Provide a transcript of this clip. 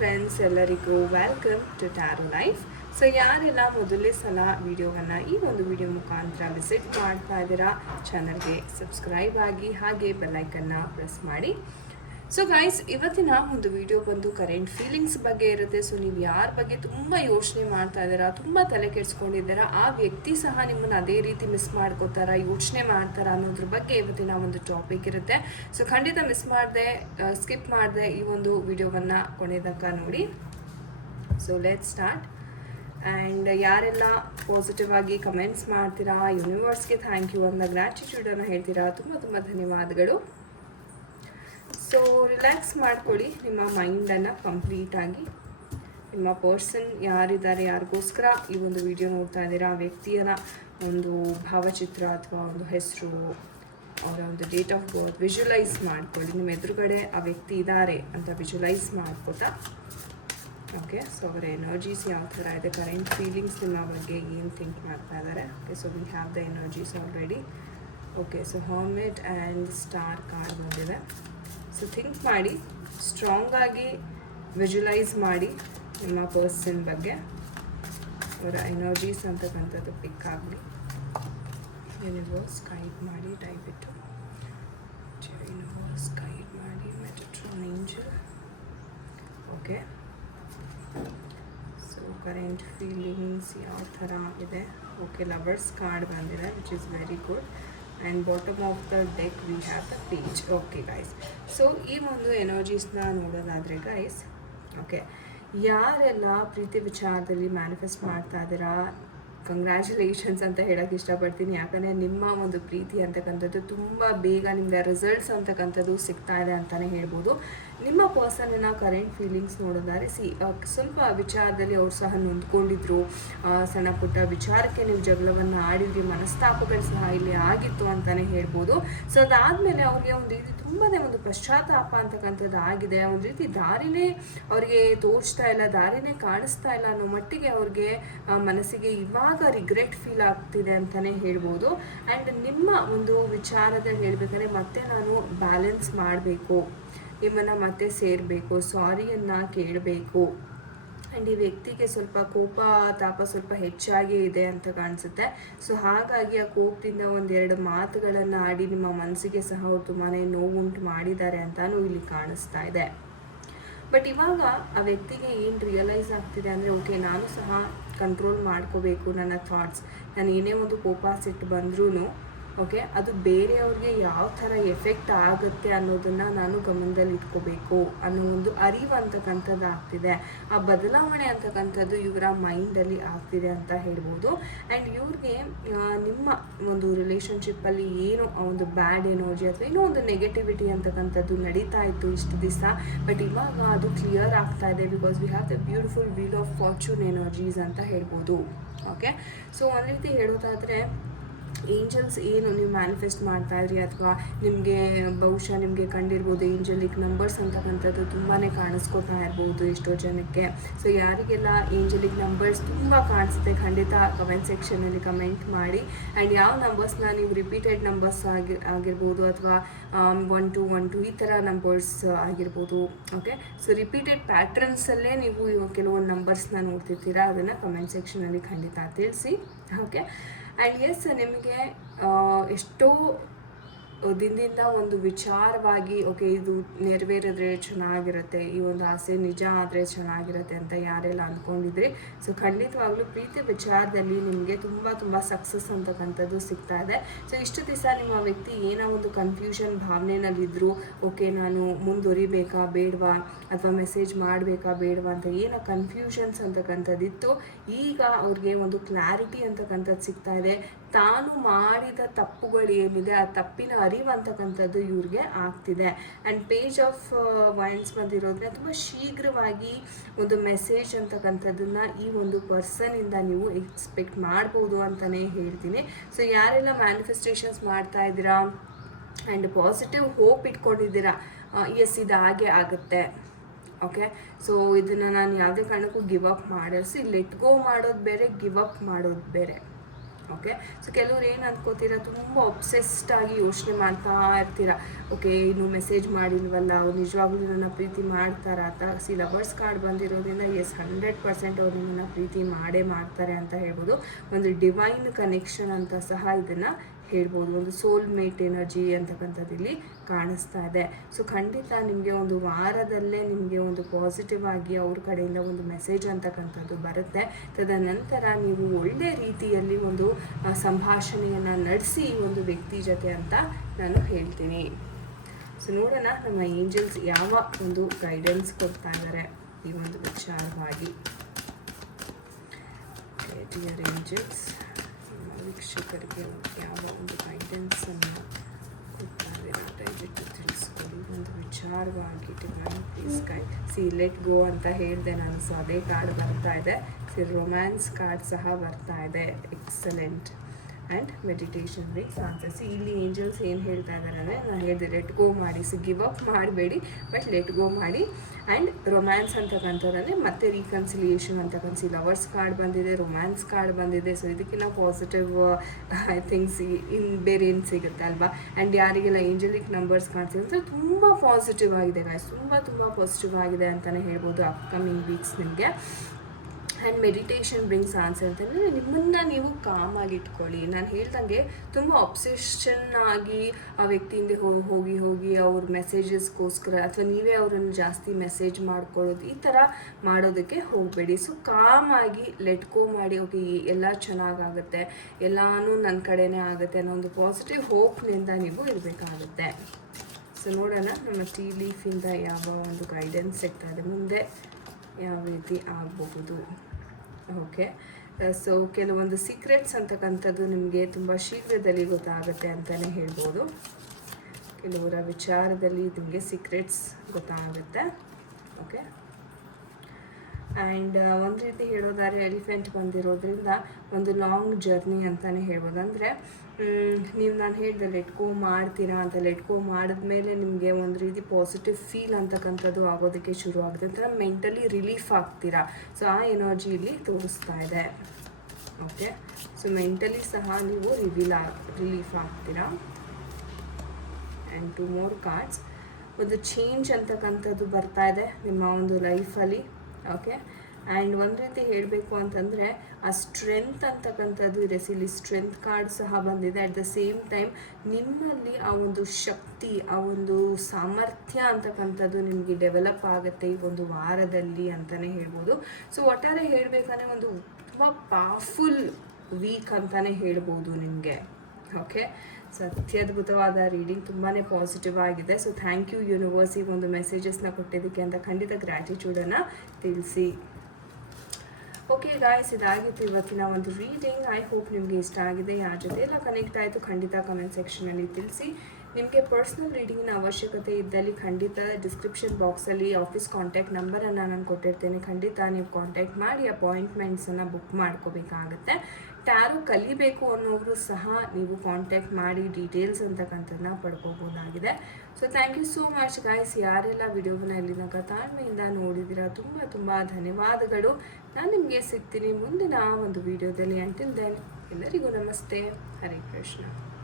Friends, ಎಲ್ಲರಿಗೂ welcome to tarot life. So ಯಾರೆಲ್ಲ ಮೊದಲನೇ ಸಲ ವಿಡಿಯೋವನ್ನು ಈ ಒಂದು ವಿಡಿಯೋ ಮುಖಾಂತರ ವಿಸಿಟ್ ಮಾಡ್ತಾ ಇದ್ದೀರಾ, ಚಾನಲ್ಗೆ ಸಬ್ಸ್ಕ್ರೈಬ್ ಆಗಿ ಹಾಗೆ ಬೆಲ್ಲೈಕನ್ನು ಪ್ರೆಸ್ ಮಾಡಿ. ಸೊ ಗೈಸ್, ಇವತ್ತಿನ ಒಂದು ವಿಡಿಯೋ ಬಂದು ಕರೆಂಟ್ ಫೀಲಿಂಗ್ಸ್ ಬಗ್ಗೆ ಇರುತ್ತೆ. ಸೊ ನೀವು ಯಾರ ಬಗ್ಗೆ ತುಂಬ ಯೋಚನೆ ಮಾಡ್ತಾ ಇದ್ದೀರಾ, ತುಂಬ ತಲೆ ಕೆಡಿಸ್ಕೊಂಡಿದ್ದೀರಾ, ಆ ವ್ಯಕ್ತಿ ಸಹ ನಿಮ್ಮನ್ನು ಅದೇ ರೀತಿ ಮಿಸ್ ಮಾಡ್ಕೋತಾರ, ಯೋಚನೆ ಮಾಡ್ತಾರ ಅನ್ನೋದ್ರ ಬಗ್ಗೆ ಇವತ್ತಿನ ಒಂದು ಟಾಪಿಕ್ ಇರುತ್ತೆ. ಸೊ ಖಂಡಿತ ಮಿಸ್ ಮಾಡದೆ, ಸ್ಕಿಪ್ ಮಾಡದೆ ಈ ಒಂದು ವಿಡಿಯೋವನ್ನು ಕೊನೆತನಕ ನೋಡಿ. So let start. ಆ್ಯಂಡ್ ಯಾರೆಲ್ಲ ಪಾಸಿಟಿವ್ ಆಗಿ ಕಮೆಂಟ್ಸ್ ಮಾಡ್ತೀರಾ, ಯೂನಿವರ್ಸ್ಗೆ ಥ್ಯಾಂಕ್ ಯು ಅಂತ ಗ್ರ್ಯಾಟಿಟ್ಯೂಡನ್ನು ಹೇಳ್ತೀರಾ, ತುಂಬ ತುಂಬ ಧನ್ಯವಾದಗಳು. ಸೊ ರಿಲ್ಯಾಕ್ಸ್ ಮಾಡ್ಕೊಳ್ಳಿ ನಿಮ್ಮ ಮೈಂಡನ್ನು ಕಂಪ್ಲೀಟಾಗಿ. ನಿಮ್ಮ ಪರ್ಸನ್ ಯಾರಿದ್ದಾರೆ, ಯಾರಿಗೋಸ್ಕರ ಈ ಒಂದು ವಿಡಿಯೋ ನೋಡ್ತಾ ಇದ್ದೀರಾ, ಆ ವ್ಯಕ್ತಿಯ ಒಂದು ಭಾವಚಿತ್ರ ಅಥವಾ ಒಂದು ಹೆಸರು, ಅವರ ಒಂದು ಡೇಟ್ ಆಫ್ ಬರ್ತ್ ವಿಜುವಲೈಸ್ ಮಾಡ್ಕೊಳ್ಳಿ. ನಿಮ್ಮ ಎದುರುಗಡೆ ಆ ವ್ಯಕ್ತಿ ಇದ್ದಾರೆ ಅಂತ ವಿಜುವಲೈಸ್ ಮಾಡ್ಕೋತಾ. ಓಕೆ, ಸೊ ಅವರ ಎನರ್ಜೀಸ್ ಯಾವ ಥರ ಇದೆ, ಕರೆಂಟ್ ಫೀಲಿಂಗ್ಸ್ ನಿಮ್ಮ ಬಗ್ಗೆ ಏನು ಥಿಂಕ್ ಮಾಡ್ತಾ ಇದ್ದಾರೆ. Okay, so we have the energies already. Okay, so hermit and star card ಬಂದಿದೆ. ಸೊ ಥಿಂಕ್ ಮಾಡಿ, ಸ್ಟ್ರಾಂಗ್ ಆಗಿ ವಿಜುವಲೈಸ್ ಮಾಡಿ ನಿಮ್ಮ ಪರ್ಸನ್ ಬಗ್ಗೆ. ಅವರ ಎನರ್ಜೀಸ್ ಅಂತಕ್ಕಂಥದ್ದು ಪಿಕ್ ಆಗಲಿ. ಯೂನಿವರ್ಸ್ ಗೈಡ್ ಮಾಡಿ ದಯವಿಟ್ಟು. ಯೂನಿವರ್ಸ್ ಗೈಡ್ ಮಾಡಿ Metatron angel. Okay, so current feelings ಯಾವ ಥರ ಇದೆ. ಓಕೆ, ಲವರ್ಸ್ ಕಾರ್ಡ್ ಬಂದಿದೆ, which is very good. And bottom of the deck we have the page. Okay guys, so ಈ ಒಂದು ಎನರ್ಜೀಸ್ನ ನೋಡೋದಾದರೆ ಗೈಸ್, ಓಕೆ, ಯಾರೆಲ್ಲ ಪ್ರೀತಿ ವಿಚಾರದಲ್ಲಿ ಮ್ಯಾನಿಫೆಸ್ಟ್ ಮಾಡ್ತಾ ಇದ್ದೀರಾ, ಕಂಗ್ರ್ಯಾಚುಲೇಷನ್ಸ್ ಅಂತ ಹೇಳೋಕ್ಕೆ ಇಷ್ಟಪಡ್ತೀನಿ. ಯಾಕಂದರೆ ನಿಮ್ಮ ಒಂದು ಪ್ರೀತಿ ಅಂತಕ್ಕಂಥದ್ದು ತುಂಬ ಬೇಗ ನಿಮಗೆ ರಿಸಲ್ಟ್ಸ್ ಅಂತಕ್ಕಂಥದ್ದು ಸಿಗ್ತಾ ಇದೆ ಅಂತಲೇ ಹೇಳ್ಬೋದು. ನಿಮ್ಮ ಪರ್ಸನ್ನ ಕರೆಂಟ್ ಫೀಲಿಂಗ್ಸ್ ನೋಡೋದಾದ್ರೆ ಸ್ವಲ್ಪ ವಿಚಾರದಲ್ಲಿ ಅವ್ರು ಸಹ ನೊಂದ್ಕೊಂಡಿದ್ರು, ಸಣ್ಣ ಪುಟ್ಟ ವಿಚಾರಕ್ಕೆ ನೀವು ಜಗಳವನ್ನು ಆಡಿದ್ರಿ, ಮನಸ್ತಾಪಗಳು ಸಹ ಇಲ್ಲಿ ಆಗಿತ್ತು ಅಂತಲೇ ಹೇಳ್ಬೋದು. ಸೊ ಅದಾದಮೇಲೆ ಅವ್ರಿಗೆ ಒಂದು ರೀತಿ ತುಂಬಾ ಒಂದು ಪಶ್ಚಾತ್ತಾಪ ಅಂತಕ್ಕಂಥದ್ದು ಆಗಿದೆ. ಒಂದು ರೀತಿ ದಾರಿನೇ ಅವ್ರಿಗೆ ತೋಚ್ತಾ ಇಲ್ಲ, ದಾರಿನೇ ಕಾಣಿಸ್ತಾ ಇಲ್ಲ ಅನ್ನೋ ಮಟ್ಟಿಗೆ ಅವ್ರಿಗೆ ಮನಸ್ಸಿಗೆ ಇವಾಗ ರಿಗ್ರೆಟ್ ಫೀಲ್ ಆಗ್ತಿದೆ ಅಂತಲೇ ಹೇಳ್ಬೋದು. ಆ್ಯಂಡ್ ನಿಮ್ಮ ಒಂದು ವಿಚಾರದಲ್ಲಿ ಹೇಳ್ಬೇಕಂದ್ರೆ ಮತ್ತೆ ನಾನು ಬ್ಯಾಲೆನ್ಸ್ ಮಾಡಬೇಕು, ನಿಮ್ಮನ್ನು ಮತ್ತೆ ಸೇರಬೇಕು, ಸಾರಿಯನ್ನು ಕೇಳಬೇಕು. ಆ್ಯಂಡ್ ಈ ವ್ಯಕ್ತಿಗೆ ಸ್ವಲ್ಪ ಕೋಪ ತಾಪ ಸ್ವಲ್ಪ ಹೆಚ್ಚಾಗಿ ಇದೆ ಅಂತ ಕಾಣಿಸುತ್ತೆ. ಸೊ ಹಾಗಾಗಿ ಆ ಕೋಪದಿಂದ ಒಂದೆರಡು ಮಾತುಗಳನ್ನು ಆಡಿ ನಿಮ್ಮ ಮನಸ್ಸಿಗೆ ಸಹ ಅವ್ರು ತುಂಬಾ ನೋವುಂಟು ಮಾಡಿದ್ದಾರೆ ಅಂತಲೂ ಇಲ್ಲಿ ಕಾಣಿಸ್ತಾ ಇದೆ. ಬಟ್ ಇವಾಗ ಆ ವ್ಯಕ್ತಿಗೆ ಏನು ರಿಯಲೈಸ್ ಆಗ್ತಿದೆ ಅಂದರೆ, ಓಕೆ, ನಾನು ಸಹ ಕಂಟ್ರೋಲ್ ಮಾಡ್ಕೋಬೇಕು ನನ್ನ ಥಾಟ್ಸ್. ನಾನು ಏನೇ ಒಂದು ಕೋಪ ಸಿಟ್ಟು ಬಂದ್ರೂ ಓಕೆ, ಅದು ಬೇರೆಯವ್ರಿಗೆ ಯಾವ ಥರ ಎಫೆಕ್ಟ್ ಆಗುತ್ತೆ ಅನ್ನೋದನ್ನು ನಾನು ಗಮನದಲ್ಲಿ ಇಟ್ಕೋಬೇಕು ಅನ್ನೋ ಒಂದು ಅರಿವು ಅಂತಕ್ಕಂಥದ್ದು ಆಗ್ತಿದೆ. ಆ ಬದಲಾವಣೆ ಅಂತಕ್ಕಂಥದ್ದು ಇವರ ಮೈಂಡಲ್ಲಿ ಆಗ್ತಿದೆ ಅಂತ ಹೇಳ್ಬೋದು. ಆ್ಯಂಡ್ ಇವ್ರಿಗೆ ನಿಮ್ಮ ಒಂದು ರಿಲೇಷನ್ಶಿಪ್ಪಲ್ಲಿ ಏನು ಒಂದು ಬ್ಯಾಡ್ ಎನರ್ಜಿ ಅಥವಾ ಏನೋ ಒಂದು ನೆಗೆಟಿವಿಟಿ ಅಂತಕ್ಕಂಥದ್ದು ನಡೀತಾ ಇತ್ತು ಇಷ್ಟು ದಿವಸ. ಬಟ್ ಇವಾಗ ಅದು ಕ್ಲಿಯರ್ ಆಗ್ತಾ ಇದೆ, because we have the beautiful wheel of fortune energies ಅಂತ ಹೇಳ್ಬೋದು. ಓಕೆ, ಸೊ ಒಂದು ರೀತಿ ಹೇಳೋದಾದರೆ ಏಂಜಲ್ಸ್ ಏನು ನೀವು ಮ್ಯಾನಿಫೆಸ್ಟ್ ಮಾಡ್ತಾ ಇದ್ರಿ ಅಥವಾ ನಿಮಗೆ ಬಹುಶಃ ನಿಮಗೆ ಕಂಡಿರ್ಬೋದು ಏಂಜಲಿಕ್ ನಂಬರ್ಸ್ ಅಂತಕ್ಕಂಥದ್ದು ತುಂಬಾ ಕಾಣಿಸ್ಕೋತಾ ಇರ್ಬೋದು ಎಷ್ಟೋ ಜನಕ್ಕೆ. ಸೊ ಯಾರಿಗೆಲ್ಲ ಏಂಜಲಿಕ್ ನಂಬರ್ಸ್ ತುಂಬ ಕಾಣಿಸುತ್ತೆ ಖಂಡಿತ ಕಮೆಂಟ್ ಸೆಕ್ಷನಲ್ಲಿ ಕಮೆಂಟ್ ಮಾಡಿ. ಆ್ಯಂಡ್ ಯಾವ ನಂಬರ್ಸ್ನ ನೀವು ರಿಪೀಟೆಡ್ ನಂಬರ್ಸ್ ಆಗಿರ್ಬೋದು ಅಥವಾ 1 2 ಈ ಥರ ನಂಬರ್ಸ್ ಆಗಿರ್ಬೋದು. ಓಕೆ, ಸೊ ರಿಪೀಟೆಡ್ ಪ್ಯಾಟ್ರನ್ಸಲ್ಲೇ ನೀವು ಕೆಲವೊಂದು ನಂಬರ್ಸ್ನ ನೋಡ್ತಿರ್ತೀರಾ, ಅದನ್ನು ಕಮೆಂಟ್ ಸೆಕ್ಷನಲ್ಲಿ ಖಂಡಿತ ತಿಳಿಸಿ. ಓಕೆ, ಆ್ಯಂಡ್ ಎಸ್, ನಿಮಗೆ ಎಷ್ಟೋ ದಿನದಿಂದ ಒಂದು ವಿಚಾರವಾಗಿ ಓಕೆ ಇದು ನೆರವೇರಿದ್ರೆ ಚೆನ್ನಾಗಿರುತ್ತೆ, ಈ ಒಂದು ಆಸೆ ನಿಜ ಆದರೆ ಚೆನ್ನಾಗಿರುತ್ತೆ ಅಂತ ಯಾರೆಲ್ಲ ಅಂದ್ಕೊಂಡಿದ್ರಿ, ಸೊ ಖಂಡಿತವಾಗ್ಲೂ ಪ್ರೀತಿ ವಿಚಾರದಲ್ಲಿ ನಿಮಗೆ ತುಂಬ ಸಕ್ಸಸ್ ಅಂತಕ್ಕಂಥದ್ದು ಸಿಗ್ತಾ ಇದೆ. ಸೊ ಇಷ್ಟು ದಿವಸ ನಿಮ್ಮ ವ್ಯಕ್ತಿ ಏನೋ ಒಂದು ಕನ್ಫ್ಯೂಷನ್ ಭಾವನೆಯಲ್ಲಿದ್ದರು, ಓಕೆ ನಾನು ಮುಂದುವರಿಬೇಕಾ ಬೇಡವಾ ಅಥವಾ ಮೆಸೇಜ್ ಮಾಡಬೇಕಾ ಬೇಡವಾ ಅಂತ ಏನೋ ಕನ್ಫ್ಯೂಷನ್ಸ್ ಅಂತಕ್ಕಂಥದ್ದಿತ್ತು. ಈಗ ಅವ್ರಿಗೆ ಒಂದು ಕ್ಲಾರಿಟಿ ಅಂತಕ್ಕಂಥದ್ದು ಸಿಗ್ತಾ ಇದೆ. ತಾನು ಮಾಡಿದ ತಪ್ಪುಗಳು ಏನಿದೆ ಆ ತಪ್ಪಿನ ಅರಿವು ಅಂತಕ್ಕಂಥದ್ದು ಇವ್ರಿಗೆ ಆಗ್ತಿದೆ. ಆ್ಯಂಡ್ ಪೇಜ್ ಆಫ್ ವೈನ್ಸ್ ಬಂದಿರೋದ್ರೆ ತುಂಬ ಶೀಘ್ರವಾಗಿ ಒಂದು ಮೆಸೇಜ್ ಅಂತಕ್ಕಂಥದ್ದನ್ನು ಈ ಒಂದು ಪರ್ಸನಿಂದ ನೀವು ಎಕ್ಸ್ಪೆಕ್ಟ್ ಮಾಡ್ಬೋದು ಅಂತಲೇ ಹೇಳ್ತೀನಿ. ಸೊ ಯಾರೆಲ್ಲ ಮ್ಯಾನಿಫೆಸ್ಟೇಷನ್ಸ್ ಮಾಡ್ತಾ ಇದ್ದೀರಾ ಆ್ಯಂಡ್ ಪಾಸಿಟಿವ್ ಹೋಪ್ ಇಟ್ಕೊಂಡಿದ್ದೀರಾ, ಎಸ್ ಇದು ಹಾಗೆ ಆಗುತ್ತೆ, ಓಕೆ, ಸೊ ಇದನ್ನು ನಾನು ಯಾವುದೇ ಕಾರಣಕ್ಕೂ ಗಿವ್ ಅಪ್ ಮಾಡಿಸಿ ಲೆಟ್ ಗೋ ಮಾಡೋದು ಬೇರೆ, ಗಿವ್ ಅಪ್ ಮಾಡೋದು ಬೇರೆ. ಓಕೆ. ಸೊ ಕೆಲವ್ರು ಏನು ಅಂದ್ಕೋತೀರಾ, ತುಂಬ ಒಬ್ಸೆಸ್ಡ್ ಆಗಿ ಯೋಚನೆ ಮಾಡ್ತಾ ಇರ್ತೀರಾ, ಓಕೆ ಇನ್ನು ಮೆಸೇಜ್ ಮಾಡಿಲ್ವಲ್ಲ, ಅವ್ರು ನಿಜವಾಗ್ಲೂ ನನ್ನ ಪ್ರೀತಿ ಮಾಡ್ತಾರಾ ಅಂತ. ಲವರ್ಸ್ ಕಾರ್ಡ್ ಬಂದಿರೋದ್ರಿಂದ 100% ಅವ್ರು ನಿಮ್ಮನ್ನು ಪ್ರೀತಿ ಮಾಡೇ ಮಾಡ್ತಾರೆ ಅಂತ ಹೇಳ್ಬೋದು. ಒಂದು ಡಿವೈನ್ ಕನೆಕ್ಷನ್ ಅಂತ ಸಹ ಇದನ್ನು ಹೇಳ್ಬೋದು. ಒಂದು ಸೋಲ್ಮೇಟ್ ಎನರ್ಜಿ ಅಂತಕ್ಕಂಥದ್ದು ಇಲ್ಲಿ ಕಾಣಿಸ್ತಾ ಇದೆ. ಸೊ ಖಂಡಿತ ನಿಮಗೆ ಒಂದು ವಾರದಲ್ಲೇ ನಿಮಗೆ ಒಂದು ಪಾಸಿಟಿವ್ ಆಗಿ ಅವ್ರ ಕಡೆಯಿಂದ ಒಂದು ಮೆಸೇಜ್ ಅಂತಕ್ಕಂಥದ್ದು ಬರುತ್ತೆ. ತದನಂತರ ನೀವು ಒಳ್ಳೆ ರೀತಿಯಲ್ಲಿ ಒಂದು ಸಂಭಾಷಣೆಯನ್ನು ನಡೆಸಿ ಒಂದು ವ್ಯಕ್ತಿ ಜೊತೆ ಅಂತ ನಾನು ಹೇಳ್ತೀನಿ. ಸೊ ನೋಡೋಣ ನಮ್ಮ ಏಂಜಲ್ಸ್ ಯಾವ ಒಂದು ಗೈಡೆನ್ಸ್ ಕೊಡ್ತಾ ಇದ್ದಾರೆ ಈ ಒಂದು ವಿಚಾರವಾಗಿ. ಡಿಯರ್ ಏಂಜಲ್ಸ್, ವೀಕ್ಷಕರಿಗೆ ಯಾವ ಒಂದು ಗೈಡೆನ್ಸನ್ನು ಕೊಡ್ತಾ ಇದ್ದೀರಾ ದಯವಿಟ್ಟು ತಿಳಿಸ್ಕೊಡಿ ಒಂದು ವಿಚಾರವಾಗಿ. Divine please guide. Let go ಅಂತ ಹೇಳಿದೆ ನಾನು. ಸೊ ಅದೇ ಕಾರ್ಡ್ ಬರ್ತಾ ಇದೆ. ರೊಮ್ಯಾನ್ಸ್ ಕಾರ್ಡ್ ಸಹ ಬರ್ತಾ ಇದೆ. Excellent. And meditation brings answers. ಇಲ್ಲಿ ಏಂಜಲ್ಸ್ ಏನು ಹೇಳ್ತಾ ಇದ್ದಾರೆ ಅಂದರೆ, ನಾನು ಹೇಳಿದೆ ಲೆಟ್ ಗೋ ಮಾಡಿ. ಸೊ ಗಿವ್ ಅಪ್ ಮಾಡಬೇಡಿ, ಬಟ್ ಲೆಟ್ ಗೋ ಮಾಡಿ. ಆ್ಯಂಡ್ ರೊಮ್ಯಾನ್ಸ್ ಅಂತಕ್ಕಂಥದ್ದಂದರೆ ಮತ್ತೆ ರೀಕನ್ಸಿಲಿಯೇಷನ್ ಅಂತಕ್ಕಂಥ. ಲವರ್ಸ್ ಕಾರ್ಡ್ ಬಂದಿದೆ, ರೊಮ್ಯಾನ್ಸ್ ಕಾರ್ಡ್ ಬಂದಿದೆ. ಸೊ ಇದಕ್ಕಿಂತ ಪಾಸಿಟಿವ್ ಥಿಂಗ್ಸ್ ಬೇರೆ ಏನು ಸಿಗುತ್ತೆ ಅಲ್ವಾ. ಆ್ಯಂಡ್ ಯಾರಿಗೆಲ್ಲ ಏಂಜಲಿಕ್ ನಂಬರ್ಸ್ ಕಾಣಿಸಿದ್ರೆ ತುಂಬ ಪಾಸಿಟಿವ್ ಆಗಿದೆ ಗಾಯ್ಸ್, ತುಂಬ ಪಾಸಿಟಿವ್ ಆಗಿದೆ ಅಂತಲೇ ಹೇಳ್ಬೋದು ಅಪ್ಕಮಿಂಗ್ ವೀಕ್ಸ್ ನಿಮಗೆ. ಆ್ಯಂಡ್ ಮೆಡಿಟೇಷನ್ ಬ್ರಿಂಗ್ಸ್ ಆನ್ಸರ್ ಅಂತಂದರೆ, ನಿಮ್ಮನ್ನು ನೀವು ಕಾಮಾಗಿ ಇಟ್ಕೊಳ್ಳಿ. ನಾನು ಹೇಳ್ದಂಗೆ ತುಂಬ ಅಬ್ಸೆಷನ್ ಆಗಿ ಆ ವ್ಯಕ್ತಿಯಿಂದ ಹೋಗಿ ಅವ್ರ ಮೆಸೇಜಸ್ಗೋಸ್ಕರ ಅಥವಾ ನೀವೇ ಅವರನ್ನು ಜಾಸ್ತಿ ಮೆಸೇಜ್ ಮಾಡ್ಕೊಳ್ಳೋದು, ಈ ಥರ ಮಾಡೋದಕ್ಕೆ ಹೋಗಬೇಡಿ. ಸೊ ಕಾಮಾಗಿ ಲೆಟ್ ಗೋ ಮಾಡಿ. ಓಕೆ ಎಲ್ಲ ಚೆನ್ನಾಗಾಗುತ್ತೆ, ಎಲ್ಲನೂ ನನ್ನ ಕಡೆನೇ ಆಗುತ್ತೆ ಅನ್ನೋ ಒಂದು ಪಾಸಿಟಿವ್ ಹೋಪ್ನಿಂದ ನೀವು ಇರಬೇಕಾಗುತ್ತೆ. ಸೊ ನೋಡೋಣ ನಮ್ಮ ಟೀ ಲೀಫಿಂದ ಯಾವ ಒಂದು ಗೈಡೆನ್ಸ್ ಸಿಗ್ತಾ ಇದೆ, ಮುಂದೆ ಯಾವ ರೀತಿ ಆಗಬಹುದು. ಓಕೆ. ಸೊ ಕೆಲವೊಂದು ಸೀಕ್ರೆಟ್ಸ್ ಅಂತಕ್ಕಂಥದ್ದು ನಿಮಗೆ ತುಂಬ ಶೀಘ್ರದಲ್ಲಿ ಗೊತ್ತಾಗುತ್ತೆ ಅಂತಲೇ ಹೇಳ್ಬೋದು. ಕೆಲವರ ವಿಚಾರದಲ್ಲಿ ನಿಮಗೆ ಸೀಕ್ರೆಟ್ಸ್ ಗೊತ್ತಾಗುತ್ತೆ. ಓಕೆ. ಆ್ಯಂಡ್ ಒಂದು ರೀತಿ ಹೇಳೋದಾದ್ರೆ ಎಲಿಫೆಂಟ್ ಬಂದಿರೋದ್ರಿಂದ ಒಂದು ಲಾಂಗ್ ಜರ್ನಿ ಅಂತಲೇ ಹೇಳ್ಬೋದು. ಅಂದರೆ ನೀವು ನಾನು ಹೇಳಿದೆ ಲೆಟ್ ಗೋ ಮಾಡ್ತೀರಾ ಅಂತ. ಲೆಟ್ ಗೋ ಮಾಡಿದ್ಮೇಲೆ ನಿಮಗೆ ಒಂದು ರೀತಿ ಪಾಸಿಟಿವ್ ಫೀಲ್ ಅಂತಕ್ಕಂಥದ್ದು ಆಗೋದಕ್ಕೆ ಶುರು ಆಗುತ್ತೆ. ಒಂಥರ ಮೆಂಟಲಿ ರಿಲೀಫ್ ಆಗ್ತೀರಾ. ಸೊ ಆ ಎನರ್ಜಿ ಇಲ್ಲಿ ತೋರಿಸ್ತಾ ಇದೆ. ಓಕೆ. ಸೊ ಮೆಂಟಲಿ ಸಹ ನೀವು ರಿಲೀಫ್ ಆಗ್ತೀರಾ. And 2 more cards. ಒಂದು ಚೇಂಜ್ ಅಂತಕ್ಕಂಥದ್ದು ಬರ್ತಾ ಇದೆ ನಿಮ್ಮ ಒಂದು ಲೈಫಲ್ಲಿ. ಓಕೆ. ಆ್ಯಂಡ್ ಒಂದು ರೀತಿ ಹೇಳಬೇಕು ಅಂತಂದರೆ ಆ ಸ್ಟ್ರೆಂತ್ ಅಂತಕ್ಕಂಥದ್ದು ಇದೆ. ಇಲ್ಲಿ ಸ್ಟ್ರೆಂತ್ ಕಾರ್ಡ್ ಸಹ ಬಂದಿದೆ. ಅಟ್ ದ ಸೇಮ್ ಟೈಮ್ ನಿಮ್ಮಲ್ಲಿ ಆ ಒಂದು ಶಕ್ತಿ, ಆ ಒಂದು ಸಾಮರ್ಥ್ಯ ಅಂತಕ್ಕಂಥದ್ದು ನಿಮಗೆ ಡೆವಲಪ್ ಆಗುತ್ತೆ ಈ ಒಂದು ವಾರದಲ್ಲಿ ಅಂತಲೇ ಹೇಳ್ಬೋದು. ಸೊ ಒಟ್ಟಾರೆ ಹೇಳಬೇಕಂದ್ರೆ ಒಂದು ತುಂಬ ಪವರ್ಫುಲ್ ವೀಕ್ ಅಂತಲೇ ಹೇಳ್ಬೋದು ನಿಮಗೆ. ಓಕೆ. ಸೊ ಅತ್ಯದ್ಭುತವಾದ ರೀಡಿಂಗ್, ತುಂಬಾ ಪಾಸಿಟಿವ್ ಆಗಿದೆ. ಸೊ ಥ್ಯಾಂಕ್ ಯು ಯೂನಿವರ್ಸ್ ಈ ಒಂದು ಮೆಸೇಜಸ್ನ ಕೊಟ್ಟಿದ್ದಕ್ಕೆ ಅಂತ ಖಂಡಿತ ಗ್ರ್ಯಾಟಿಟ್ಯೂಡನ್ನು ತಿಳಿಸಿ. ಓಕೆ ಗಾಯ್ಸ್, ಇದಾಗಿತ್ತು ಇವತ್ತಿನ ಒಂದು ರೀಡಿಂಗ್. ಐ ಹೋಪ್ ನಿಮಗೆ ಇಷ್ಟ ಆಗಿದೆ. ಯಾರ ಜೊತೆ ಎಲ್ಲ ಕನೆಕ್ಟ್ ಆಯಿತು ಖಂಡಿತ ಕಮೆಂಟ್ ಸೆಕ್ಷನಲ್ಲಿ ತಿಳಿಸಿ. ನಿಮಗೆ ಪರ್ಸ್ನಲ್ ರೀಡಿಂಗಿನ ಅವಶ್ಯಕತೆ ಇದ್ದಲ್ಲಿ ಖಂಡಿತ ಡಿಸ್ಕ್ರಿಪ್ಷನ್ ಬಾಕ್ಸಲ್ಲಿ ಆಫೀಸ್ ಕಾಂಟ್ಯಾಕ್ಟ್ ನಂಬರನ್ನು ನಾನು ಕೊಟ್ಟಿರ್ತೇನೆ. ಖಂಡಿತ ನೀವು ಕಾಂಟ್ಯಾಕ್ಟ್ ಮಾಡಿ ಅಪಾಯಿಂಟ್ಮೆಂಟ್ಸನ್ನು ಬುಕ್ ಮಾಡ್ಕೋಬೇಕಾಗುತ್ತೆ. ಟ್ಯಾರೋ ಕಲಿಬೇಕು ಅನ್ನೋರು ಸಹ ನೀವು ಕಾಂಟ್ಯಾಕ್ಟ್ ಮಾಡಿ ಡೀಟೇಲ್ಸ್ ಅಂತಕ್ಕಂಥದ್ದನ್ನ ಪಡ್ಕೋಬೋದಾಗಿದೆ. So thank you so much guys. ಯಾರೆಲ್ಲ ವಿಡಿಯೋವನ್ನ ಇಲ್ಲಿ ತನಕ ತಾಳ್ಮೆಯಿಂದ ನೋಡಿದ್ದೀರಾ ತುಂಬ ಧನ್ಯವಾದಗಳು. ನಾನು ನಿಮಗೆ ಸಿಗ್ತೀನಿ ಮುಂದಿನ ಒಂದು ವಿಡಿಯೋದಲ್ಲಿ. ಅಂಟಿಲ್ ದೆನ್ ಎಲ್ಲರಿಗೂ ನಮಸ್ತೆ. ಹರೇ ಕೃಷ್ಣ.